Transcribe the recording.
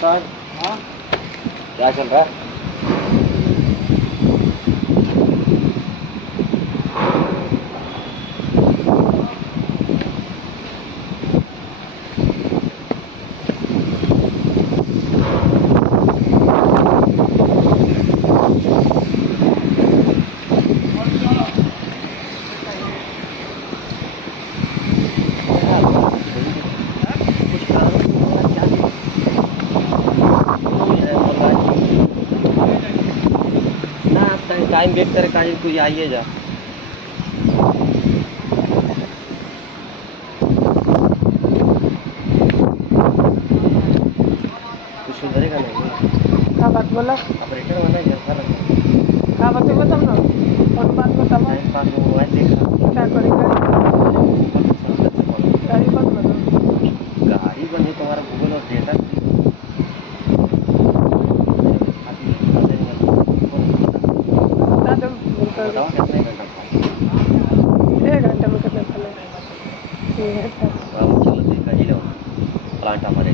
Sir हाँ क्या चल रहा है? टाइम वेट करे काजी कोई आइए जा कुछ सुधरेगा नहीं। क्या बात बोला? ऑपरेटर वाला जैसा लग रहा क्या बात है तब ना और बात बताओ। है पास में मोबाइल देख रहा क्या करेगा? गाड़ी बंद कर दो। गाड़ी बंद है तुम्हारा गूगल और डेटा बता दो बताओ कितने घंटा एक घंटे में कितने चले? ठीक है चलो देखा ही लो प्लांट हमारे